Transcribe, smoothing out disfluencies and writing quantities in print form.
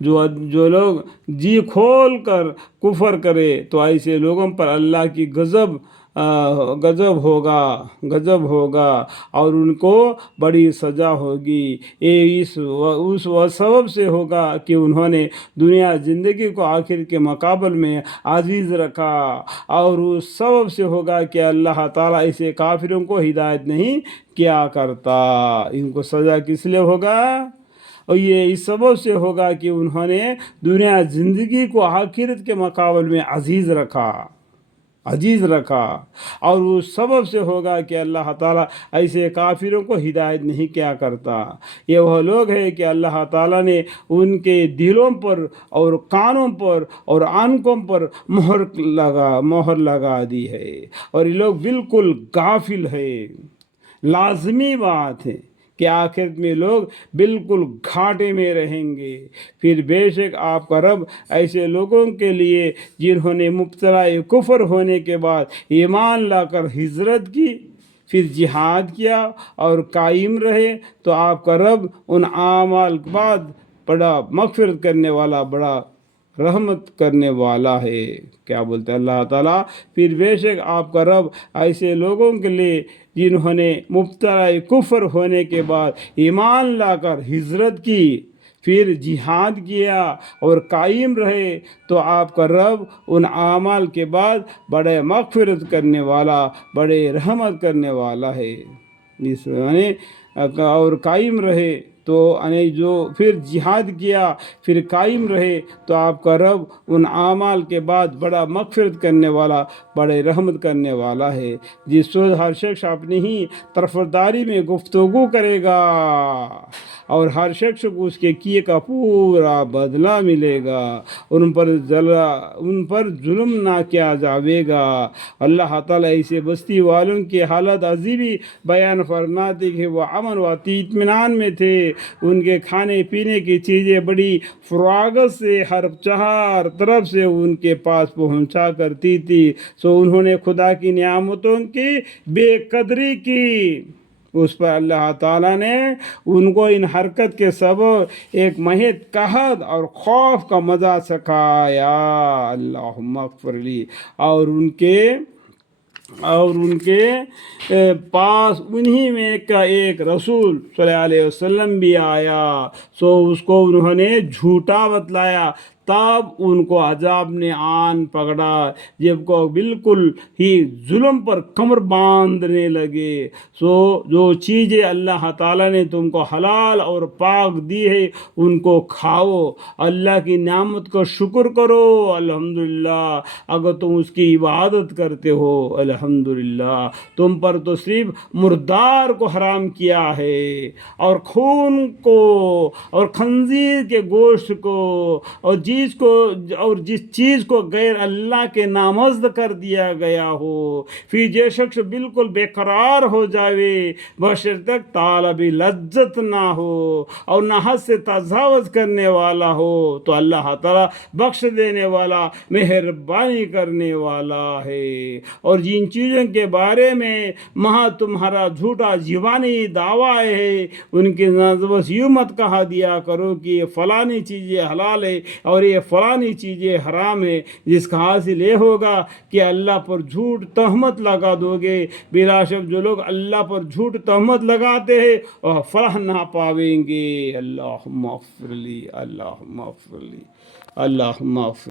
جو لوگ جی کھول کر کفر کرے تو ایسے لوگوں پر اللہ کی غضب ہوگا اور ان کو بڑی سزا ہوگی۔ یہ اس سبب سے ہوگا کہ انہوں نے دنیا زندگی کو آخر کے مقابل میں عزیز رکھا، اور اس سبب سے ہوگا کہ اللہ تعالیٰ ایسے کافروں کو ہدایت نہیں کیا کرتا۔ ان کو سزا کس لیے ہوگا؟ اور یہ اس سبب سے ہوگا کہ انہوں نے دنیا زندگی کو آخرت کے مقابل میں عزیز رکھا، اور اس سبب سے ہوگا کہ اللہ تعالیٰ ایسے کافروں کو ہدایت نہیں کیا کرتا۔ یہ وہ لوگ ہیں کہ اللہ تعالیٰ نے ان کے دلوں پر اور کانوں پر اور آنکھوں پر مہر لگا دی ہے، اور یہ لوگ بالکل غافل ہے۔ لازمی بات ہے کہ آخرت میں لوگ بالکل گھاٹے میں رہیں گے۔ پھر بے شک آپ کا رب ایسے لوگوں کے لیے جنہوں نے مبتلا کفر ہونے کے بعد ایمان لا کر ہجرت کی، پھر جہاد کیا اور قائم رہے، تو آپ کا رب ان اعمال کے بعد بڑا مغفرت کرنے والا، بڑا رحمت کرنے والا ہے۔ کیا بولتے ہیں اللہ تعالیٰ؟ پھر بے شک آپ کا رب ایسے لوگوں کے لیے جنہوں نے مبتلا کفر ہونے کے بعد ایمان لا کر ہجرت کی، پھر جہاد کیا اور قائم رہے، تو آپ کا رب ان اعمال کے بعد بڑے مغفرت کرنے والا، بڑے رحمت کرنے والا ہے۔ اور قائم رہے تو جو پھر جہاد کیا پھر قائم رہے، تو آپ کا رب ان اعمال کے بعد بڑا مغفرت کرنے والا، بڑے رحمت کرنے والا ہے۔ جس وقت ہر شخص اپنی ہی طرفداری میں گفتگو کرے گا، اور ہر شخص کو اس کے کیے کا پورا بدلہ ملے گا، ان پر ظلم نہ کیا جاوے گا۔ اللہ تعالیٰ ایسے بستی والوں کی حالت عجیبی بیان فرماتے کہ وہ امن و اطمینان میں تھے، ان کے کھانے پینے کی چیزیں بڑی فراغت سے ہر چار طرف سے ان کے پاس پہنچا کرتی تھی، سو انہوں نے خدا کی نعمتوں کی بے قدری کی۔ اس پر اللہ تعالیٰ نے ان کو ان حرکت کے سبب ایک محض قحط اور خوف کا مزہ سکھایا۔ اللہم اغفر لی۔ اور ان کے پاس انہی میں کا ایک رسول صلی اللہ علیہ وسلم بھی آیا، سو اس کو انہوں نے جھوٹا بتلایا، تب ان کو عذاب نے آن پکڑا، جب کو بالکل ہی ظلم پر کمر باندھنے لگے۔ سو جو چیزیں اللہ تعالیٰ نے تم کو حلال اور پاک دی ہے ان کو کھاؤ، اللہ کی نعمت کا شکر کرو، الحمدللہ۔ اگر تم اس کی عبادت کرتے ہو، الحمدللہ۔ تم پر تو صرف مردار کو حرام کیا ہے، اور خون کو اور خنزیر کے گوشت کو اور جس چیز کو غیر اللہ کے نامزد کر دیا گیا ہو، پھر جو شخص بالکل بے قرار ہو جاوے بشرطیک طالب لذت نہ ہو اور نہ حد سے تجاوز کرنے والا ہو، تو اللہ تعالیٰ بخش دینے والا، مہربانی کرنے والا ہے۔ اور جن چیزوں کے بارے میں تمہارا جھوٹا زبانی دعویٰ ہے، ان کی بس یوں مت کہا دیا کرو کہ یہ فلانی چیزیں حلال ہے اور یہ فلانی چیزیں حرام ہے، جس کا حاصل یہ ہوگا کہ اللہ پر جھوٹ تہمت لگا دو گے۔ بلا شک جو لوگ اللہ پر جھوٹ تہمت لگاتے ہیں وہ فلاح نہ پاویں گے۔ اللہم اغفر لی، اللہم اغفر لی، اللہم اغفر